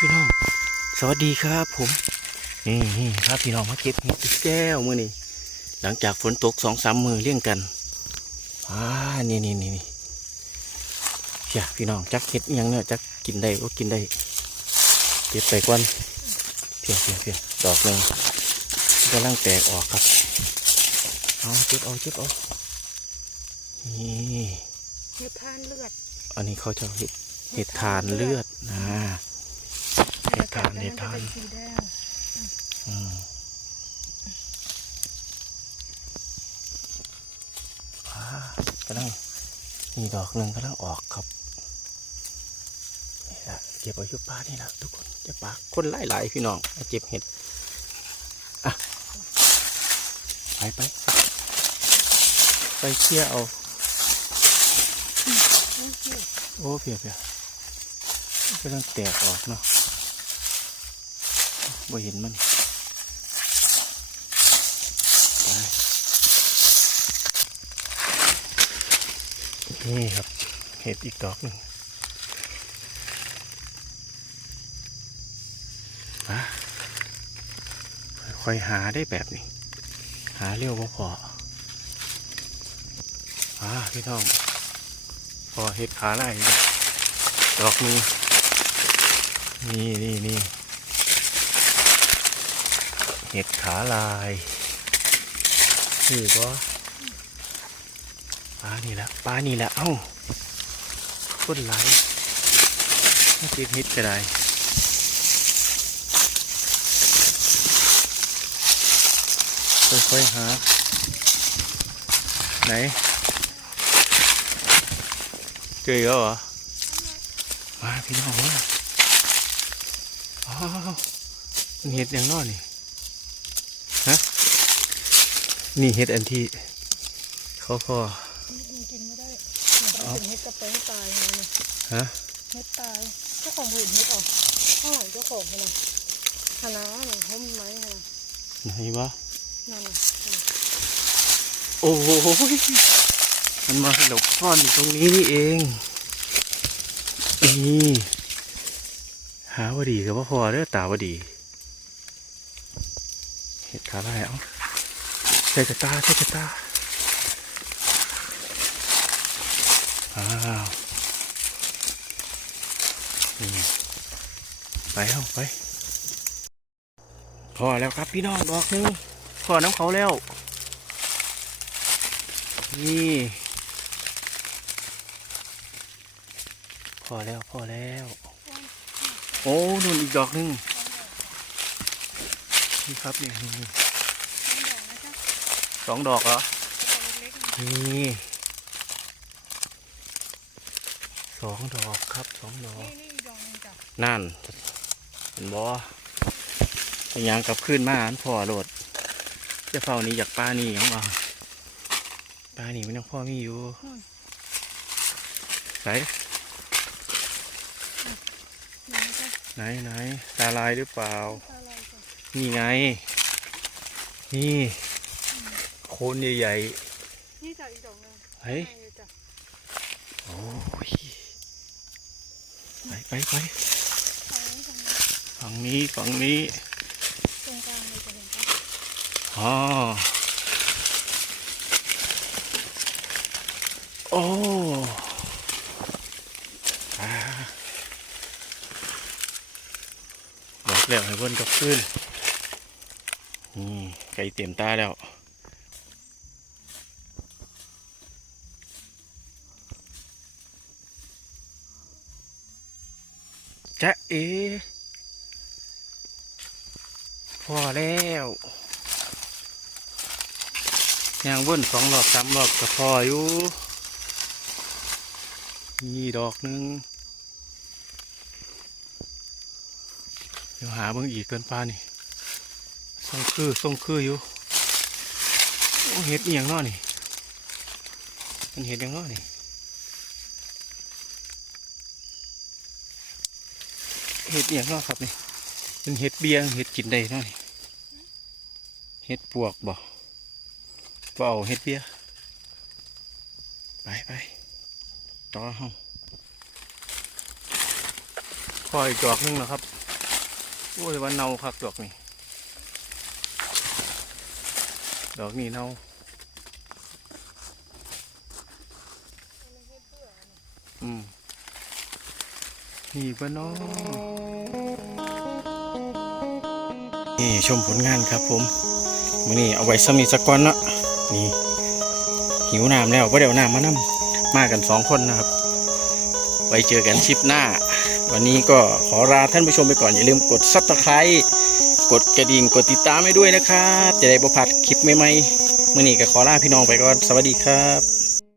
พี่น้อง สวัสดีครับผม นี่นี่ครับพี่น้องมาเก็บเห็ดอีกแก้วมือนี่หลังจากฝนตกสองสามมือเลี่ยงกันอ่านี่นี่นี่นี่เชียพี่น้องจักเห็ดอิหยังเนี่ยจักกินได้ก็กินได้เก็บไปก่อนเพียงเพียงเพียงดอกหนึ่งกำลังแตกออกครับเอาเก็บเอาเก็บเอานี่เห็ดทานเลือด อันนี้เขาจะเห็ดเห็ดทานเลือดนะเห็ด ทานเห็ดทานจะเป็นสีแดงอืมอ่ากำลังมีดอกหนึ่งกำลังออกครับนี่ละเก็บเอาอยู่ป่านี่ละทุกคนเก็บป่าคนหลายๆพี่น้องมาเก็บเห็ดอะไปไปไปเชี่ยเอา โอ้เพียเพียกำลังแตกออกเนาะ บ่เห็นมันไปนี่ครับ เห็ดอีกดอกหนึ่งมาค่อยหาได้แบบนี้ หาเร็วบ่พออ่าพี่น้อง พอเห็ดขาไล่ดอกนี้นี่นี่นี่ เห็ดขาลายคือก็ปลานี่แหละปลานี่แหละเอ้าคนไหลไม่ติดเห็ดก็ได้ค่อยๆหาไหนเจอแล้วเหรอมาพี่น้องมาอ้าวมันเห็ดอย่างน้อนี่ ฮะนี่เห็ดอันที่เขาพอกินไม่ได้มันเป็นเห็ดกระเป้งตายเลยเนี่ยฮะเห็ดตายเจ้าของผืนเห็ดออกข้างหลังเจ้าของเลยคณะหนึ่งเขามีไหมคะไหนวะนั่นน่ะโอ้โหมันมาหลบซ่อนอยู่ตรงนี้นี่เองนี่หาวดีกับว่าพอเด้อตาวดีเห็ดขาลายเอ้าใส่กระตาใส่กระตาอ้าวนี่ไปเอาไปพอแล้วครับพี่น้องดอกหนึงพอน้ำเขาแล้ว นี่พอแล้วพอแล้ว โอ้นู่นอีกดอกหนึงนี่ครับนี่ สองดอกเหรอ นี่สองดอกครับสองดอกนี่นี่อีกดอกหนึงจ้ะนั่นเห็นบอพยายามกลับขึ้นมาอันพ่อโหลดจะเฝ้านี้อยากป้านี่ของเราป้านี่มันยังพ่อมีอยู่ไหนนี่นะจ๊ะไหนไหนตาลายหรือเปล่าอะไรจ้ะนี่ไง นี่ โคนใหญ่นี่จ้ะอีกดอกหนึงๆเฮ้ยนี่จ้ะโอ้ยไปไปไปฝั่งนี้ฝั่งนี้ฝั่งนี้ฝั่งนี้ตรงกลางเลยจะเห็นปะอ๋อโอ้อาบอกแล้วให้เพิ่นกลับขึ้นนี่ไก่เตรียมตาแล้ว จะเอพอแล้วยางวนสองรอบสามรอบก็พออยู่นี่ดอกหนึงเดี๋ยวหาเบิ่งอีกเกินฟ้านี่ทรงคือทรงคืออยู่เห็ดอีหยังน้อนี่มันเห็ดหยังน้อนี่ เห็ดเอียังน้อครับนี่เป็นเห็ดเบียงเห็ดกินได้เนาะเห็ดปวกบ่เปล่าเห็ดเบียไปไปต่อห้องพออีกดอกหนึงนะครับโอ้ยว่าเน่าคักดอกนี่ดอกนี่เน่าอืมนี่ปะเนาะ นี่ชมผลงานครับผมมือนี้เอาไว้สมีสกก่อนเนาะนี่หิวน้ำแล้วก็เดี๋ยวน้ำมานำมากันสองคนนะครับ ไว้เจอกันชิปหน้า วันนี้ก็ขอลาท่านผู้ชมไปก่อน อย่าลืมกดซับสไครต์กดกระดิ่งกดติดตามให้ด้วยนะครับ จะได้ประพลาดคลิปใหม่ๆมื่อนี้ก็ขอลาพี่น้องไปก่อนสวัสดีครับ